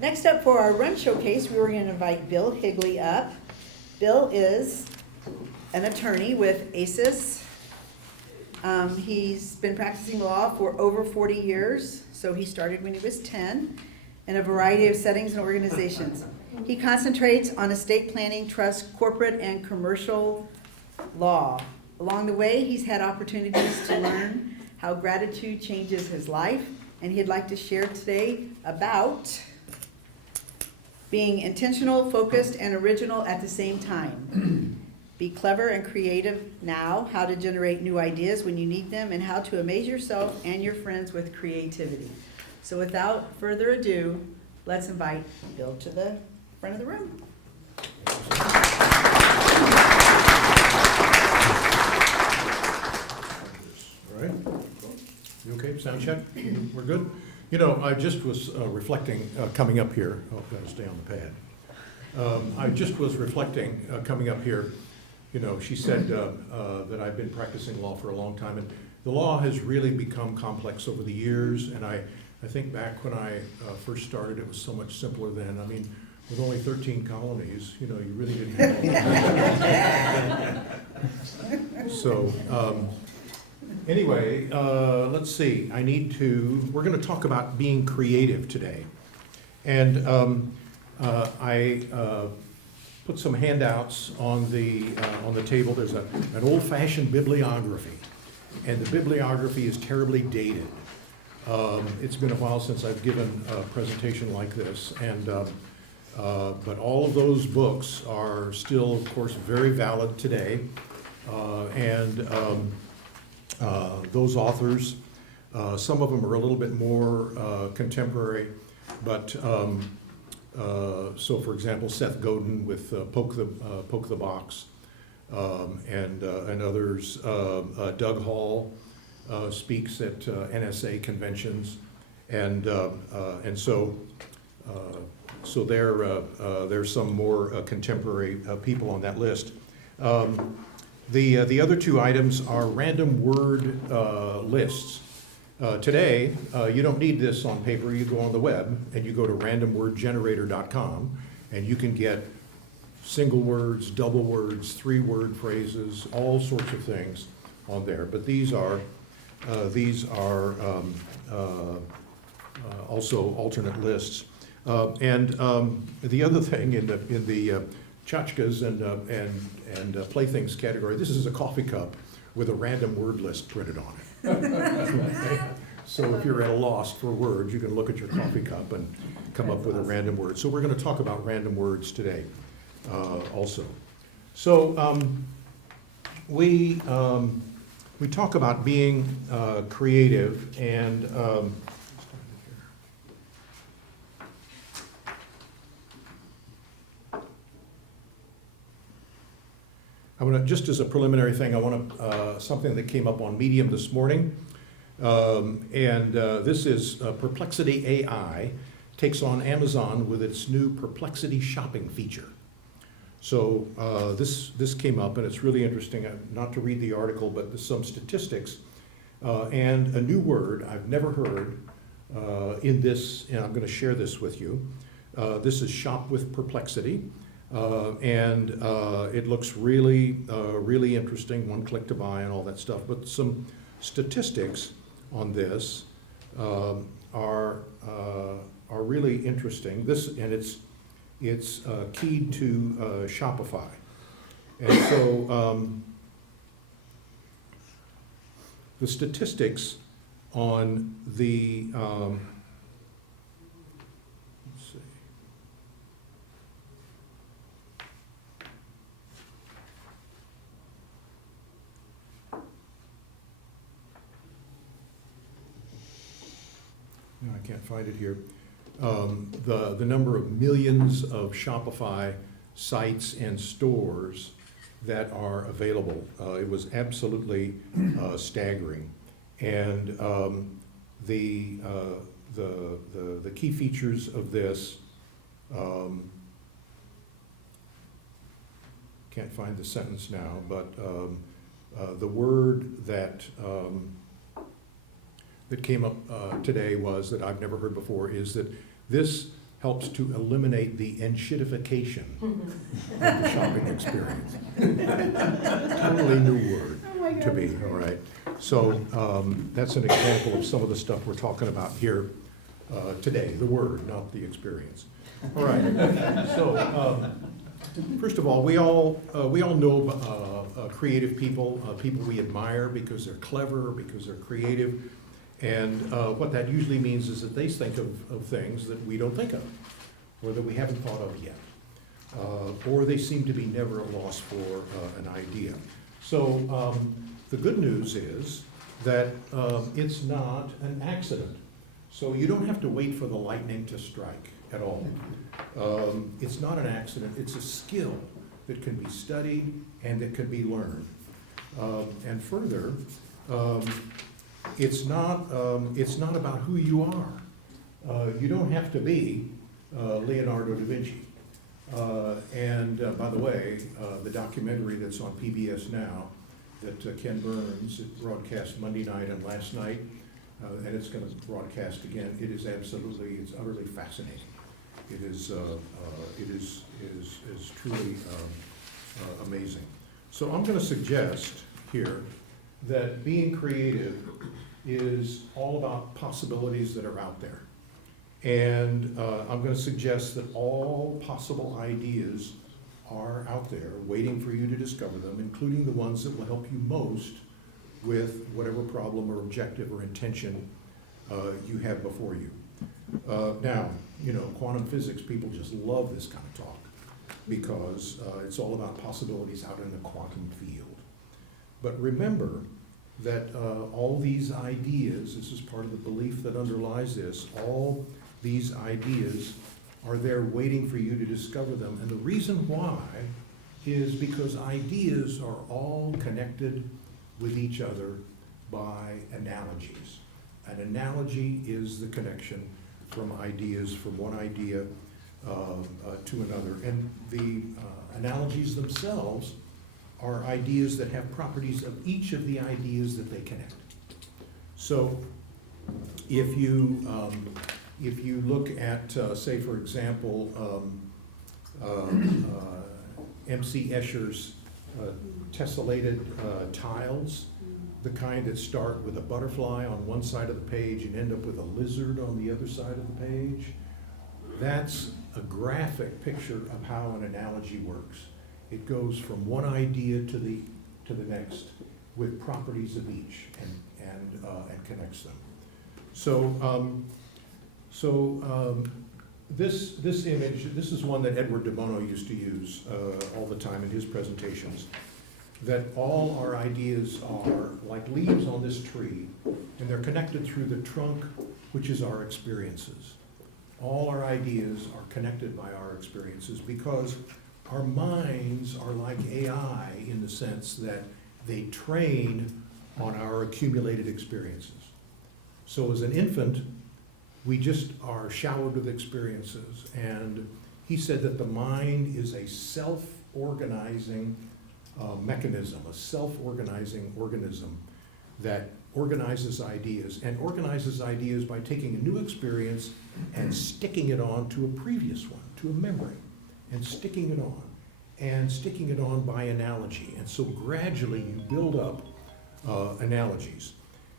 Next up for our run showcase, we were going to invite Bill Higley up. Bill is an attorney with ACES. He's been practicing law for over 40 years, so he started when he was 10 in a variety of settings and organizations. He concentrates on estate planning, trust, corporate, and commercial law. Along the way, he's had opportunities to learn how gratitude changes his life, and he'd like to share today about being intentional, focused, and original at the same time. Be clever and creative now, how to generate new ideas when you need them, and how to amaze yourself and your friends with creativity. So without further ado, let's invite Bill to the front of the room. All right. You okay? Sound check? We're good? You know, I just was reflecting coming up here. Oh, I've got to stay on the pad. I just was reflecting coming up here. You know, she said that I've been practicing law for a long time, and the law has really become complex over the years. And I think back when I first started, it was so much simpler then. I mean, with only 13 colonies, you know, you really didn't have all that. So, anyway, let's see. We're going to talk about being creative today. And I put some handouts on the table. There's an old-fashioned bibliography, and the bibliography is terribly dated. It's been a while since I've given a presentation like this, and but all of those books are still, of course, very valid today, and those authors, some of them are a little bit more contemporary, but so, for example, Seth Godin with Poke the Box, and others. Doug Hall speaks at NSA conventions, and so there's some more contemporary people on that list. The other two items are random word lists. Today, you don't need this on paper. You go on the web and you go to randomwordgenerator.com, and you can get single words, double words, 3-word phrases, all sorts of things on there. But these are also alternate lists. And the other thing in the tchotchkes and playthings category, this is a coffee cup with a random word list printed on it. So if you're at a loss for words, you can look at your coffee cup and come up with a random word. So we're going to talk about random words today also. So we talk about being creative, and I want to, just as a preliminary thing, I want to, something that came up on Medium this morning, and this is Perplexity AI takes on Amazon with its new Perplexity shopping feature. So this came up, and it's really interesting, not to read the article, but there's some statistics, and a new word I've never heard in this, and I'm going to share this with you. This is Shop with Perplexity. And it looks really, really interesting, one click to buy and all that stuff. But some statistics on this are really interesting. This, and it's keyed to Shopify. And so the statistics on the no, I can't find it here. The number of millions of Shopify sites and stores that are available. It was absolutely staggering. And the key features of this, can't find the sentence now, but the word that came up today was, that I've never heard before, is that this helps to eliminate the enshittification of the shopping experience. Totally new word to me, all right? So that's an example of some of the stuff we're talking about here today, the word, not the experience. All right, so first of all, we all know creative people, people we admire because they're clever, because they're creative, and what that usually means is that they think of things that we don't think of, or that we haven't thought of yet, or they seem to be never at a loss for an idea. So the good news is that it's not an accident. So you don't have to wait for the lightning to strike at all. It's not an accident, it's a skill that can be studied and that can be learned. And further, it's not about who you are. You don't have to be Leonardo da Vinci. By the way, the documentary that's on PBS now that Ken Burns broadcast Monday night and last night, and it's going to broadcast again, it's utterly fascinating. It is truly amazing. So I'm going to suggest here that being creative is all about possibilities that are out there. And I'm going to suggest that all possible ideas are out there waiting for you to discover them, including the ones that will help you most with whatever problem or objective or intention you have before you. Now, you know, quantum physics, people just love this kind of talk because it's all about possibilities out in the quantum field. But remember that all these ideas, this is part of the belief that underlies this, all these ideas are there waiting for you to discover them. And the reason why is because ideas are all connected with each other by analogies. An analogy is the connection from ideas, from one idea to another. And the analogies themselves are ideas that have properties of each of the ideas that they connect. So if you look at, say for example, M.C. Escher's tessellated tiles, the kind that start with a butterfly on one side of the page and end up with a lizard on the other side of the page, that's a graphic picture of how an analogy works. It goes from one idea to the next with properties of each and connects them. This image, this is one that Edward de Bono used to use all the time in his presentations, that all our ideas are like leaves on this tree, and they're connected through the trunk, which is our experiences. All our ideas are connected by our experiences because our minds are like AI in the sense that they train on our accumulated experiences. So as an infant, we just are showered with experiences, and he said that the mind is a self-organizing mechanism, a self-organizing organism that organizes ideas, and organizes ideas by taking a new experience and sticking it on to a previous one, to a memory, and sticking it on by analogy. And so gradually you build up analogies.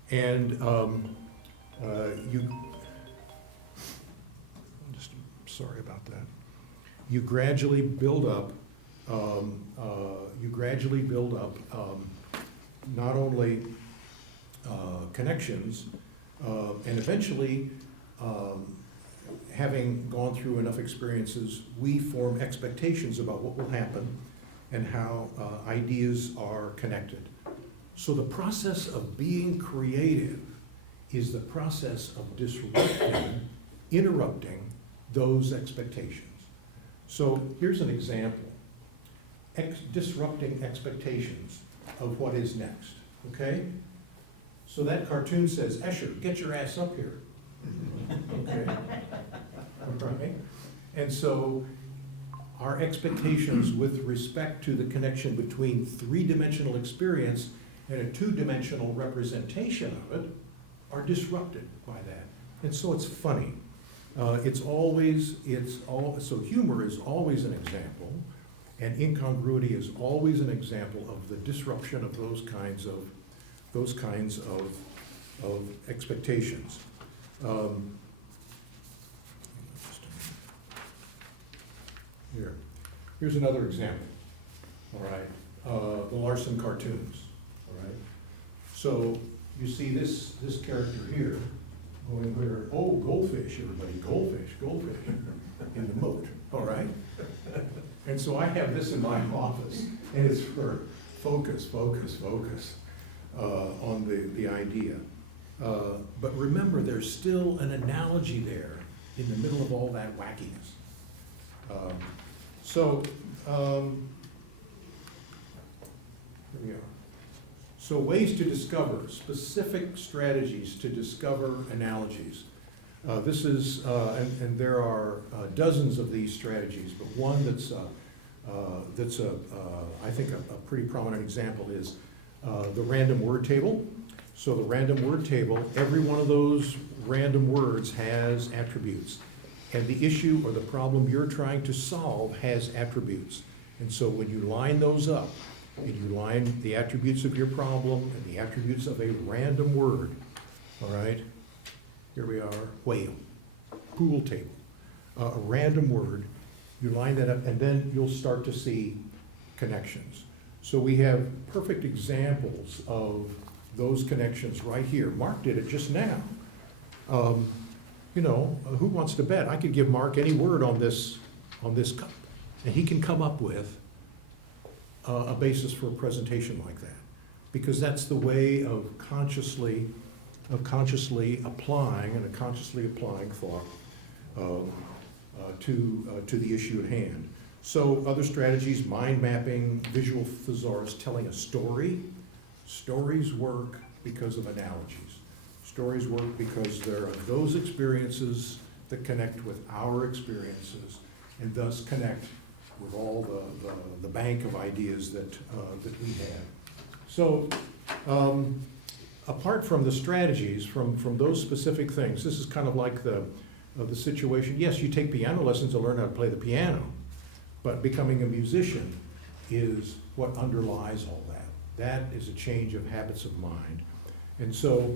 And sorry about that. You gradually build up not only connections, and eventually, having gone through enough experiences, we form expectations about what will happen and how ideas are connected. So the process of being creative is the process of disrupting, interrupting those expectations. So here's an example. Disrupting expectations of what is next, okay? So that cartoon says, Escher, get your ass up here. Okay? Right? And so our expectations with respect to the connection between three-dimensional experience and a two-dimensional representation of it are disrupted by that. And so it's funny. So humor is always an example, and incongruity is always an example of the disruption of those kinds of expectations. Here's another example, all right, the Larson cartoons, all right? So you see this character here going where, oh, goldfish, everybody, goldfish, in the moat, all right? And so I have this in my office, and it's for focus on the idea. But remember, there's still an analogy there in the middle of all that wackiness. Here we are. So ways to discover, specific strategies to discover analogies. This is, and there are dozens of these strategies, but one that's I think a pretty prominent example is the random word table. So the random word table, every one of those random words has attributes. And the issue or the problem you're trying to solve has attributes. And so when you line those up, and you line the attributes of your problem and the attributes of a random word, all right? Here we are, whale, pool table, a random word, you line that up, and then you'll start to see connections. So we have perfect examples of those connections right here. Mark did it just now. You know, who wants to bet? I could give Mark any word on this cup, and he can come up with a basis for a presentation like that, because that's the way of consciously applying thought to the issue at hand. So other strategies: mind mapping, visual thesaurus, telling a story. Stories work because of analogies. Stories work because there are those experiences that connect with our experiences, and thus connect with all the bank of ideas that we have. So apart from the strategies, from those specific things, this is kind of like the situation. Yes, you take piano lessons to learn how to play the piano, but becoming a musician is what underlies all that. That is a change of habits of mind. And so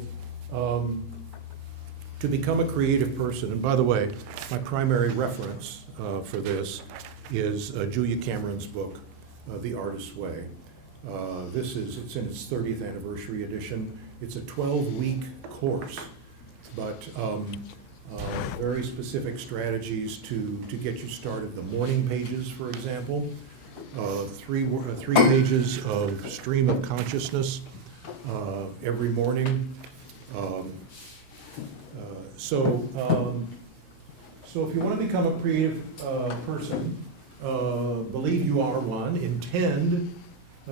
to become a creative person, and by the way, my primary reference for this is Julia Cameron's book, The Artist's Way. It's in its 30th anniversary edition. It's a 12-week course, but very specific strategies to get you started. The morning pages, for example, three pages of stream of consciousness every morning. So if you want to become a creative person, believe you are one, intend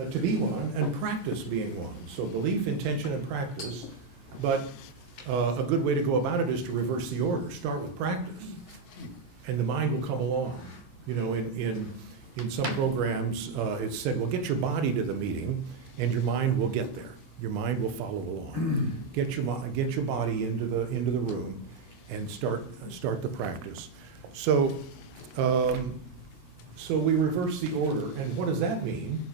to be one, and practice being one. So belief, intention, and practice. But a good way to go about it is to reverse the order. Start with practice, and the mind will come along. You know, in some programs, it's said, well, get your body to the meeting, and your mind will get there. Your mind will follow along. Get your body into the room, and start the practice. So we reverse the order, and what does that mean?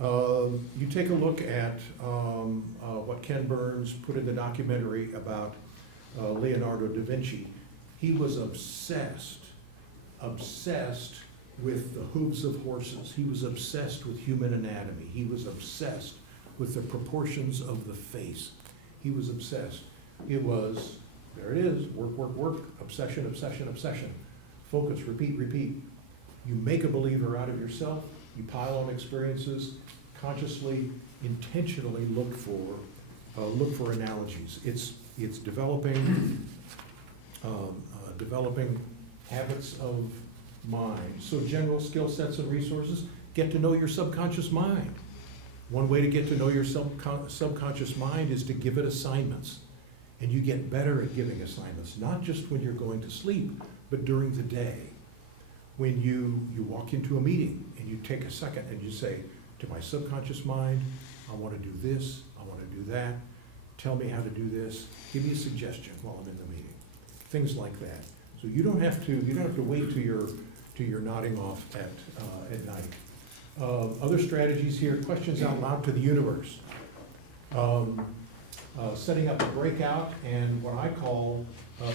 You take a look at what Ken Burns put in the documentary about Leonardo da Vinci. He was obsessed with the hooves of horses. He was obsessed with human anatomy. He was obsessed with the proportions of the face. He was obsessed. It was, there it is, work, obsession, focus, repeat. You make a believer out of yourself. You pile on experiences, consciously, intentionally look for analogies. It's developing habits of mind. So general skill sets and resources, get to know your subconscious mind. One way to get to know your subconscious mind is to give it assignments. And you get better at giving assignments, not just when you're going to sleep, but during the day. When you walk into a meeting and you take a second and you say, to my subconscious mind, I want to do this, I want to do that, tell me how to do this, give me a suggestion while I'm in the meeting. Things like that. So you don't have to wait till you're nodding off at night. Other strategies here, questions out loud to the universe. Setting up a breakout and what I call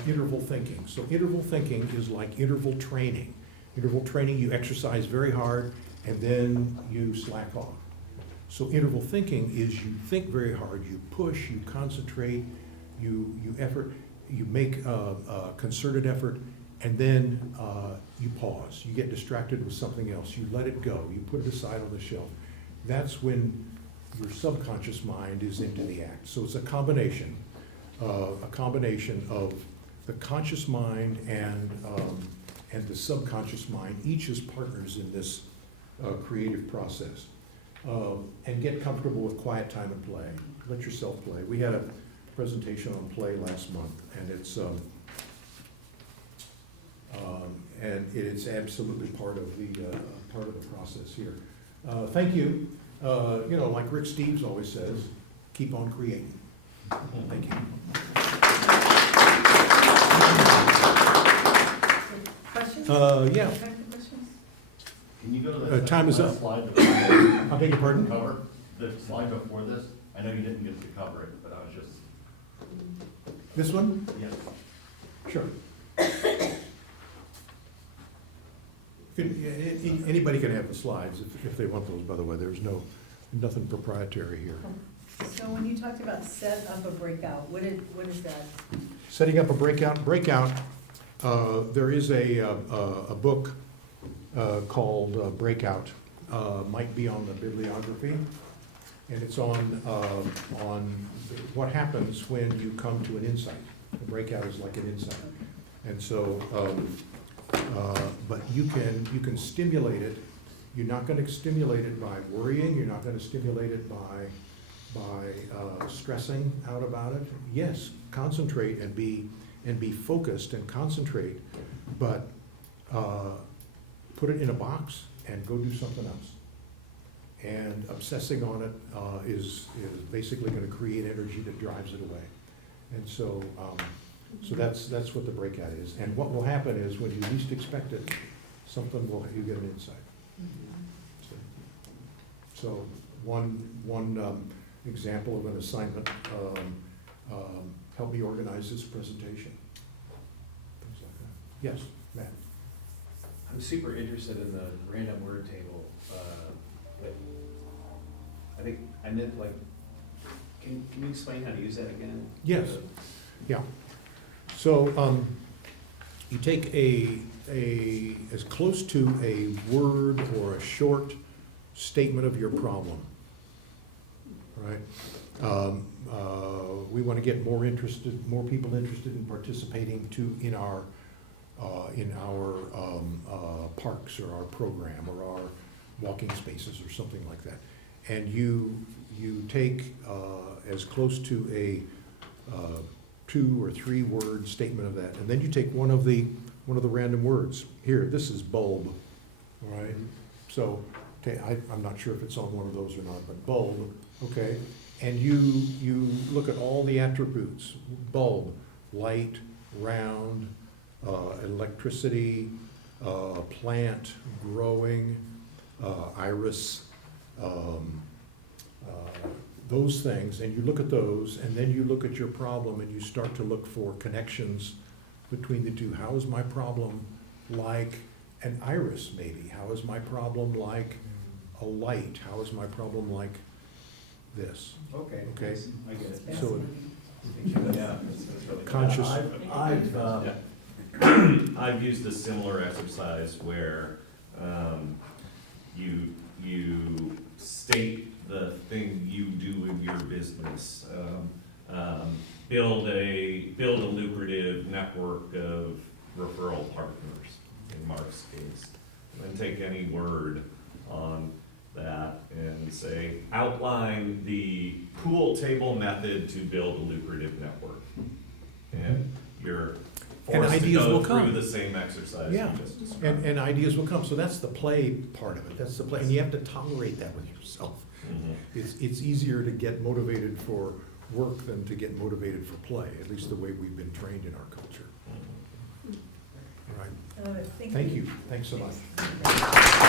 interval thinking. So interval thinking is like interval training. Interval training, you exercise very hard and then you slack off. So interval thinking is you think very hard, you push, you concentrate, you effort, you make a concerted effort, and then you pause. You get distracted with something else. You let it go. You put it aside on the shelf. That's when your subconscious mind is into the act. So it's a combination of the conscious mind and the subconscious mind. Each is partners in this creative process. And get comfortable with quiet time and play. Let yourself play. We had a presentation on play last month, and it's absolutely part of the process here. Thank you. Like Rick Steves always says, keep on creating. Thank you. Questions? Yeah. Can you go to the Time is up. slide? I beg your pardon? Cover, the slide before this? I know you didn't get to cover it, but I was just, This one? yes. Sure. Anybody can have the slides if they want those, by the way. There's nothing proprietary here. So when you talked about set up a breakout, what is that? Setting up a breakout, there is a book called Breakout, might be on the bibliography, and it's on what happens when you come to an insight. A breakout is like an insight. And so, but you can stimulate it. You're not going to stimulate it by worrying. You're not going to stimulate it by stressing out about it. Yes, concentrate and be focused and concentrate, but put it in a box and go do something else. And obsessing on it is basically going to create energy that drives it away. And so, so that's what the breakout is. And what will happen is when you least expect it, you get an insight. So one example of an assignment, help me organize this presentation. Things like that. Yes, Matt. I'm super interested in the random word table. But I think I meant like, can you explain how to use that again? Yes. Yeah. So you take as close to a word or a short statement of your problem, right? We want to get more people interested in participating in our parks or our program or our walking spaces or something like that. And you take as close to a 2 or 3 word statement of that, and then you take one of the random words. Here, this is bulb, all right? So I'm not sure if it's on one of those or not, but bulb, okay? And you look at all the attributes. Bulb, light, round, electricity, plant, growing, iris, those things, and you look at those, and then you look at your problem and you start to look for connections between the two. How is my problem like an iris, maybe? How is my problem like a light? How is my problem like this? Okay. Okay. I get it. So Yeah. conscious. I've used a similar exercise where you state the thing you do in your business. Build a lucrative network of referral partners, in Mark's case. And then take any word on that and say, outline the pool table method to build a lucrative network. And you're forced to ideas will go come. through the same exercise Yeah, you just described. and ideas will come. So that's the play part of it. That's the play, and you have to tolerate that with yourself. Mhm. It's easier to get motivated for work than to get motivated for play, at least the way we've been trained in our culture. love it. Thank you, thanks so much.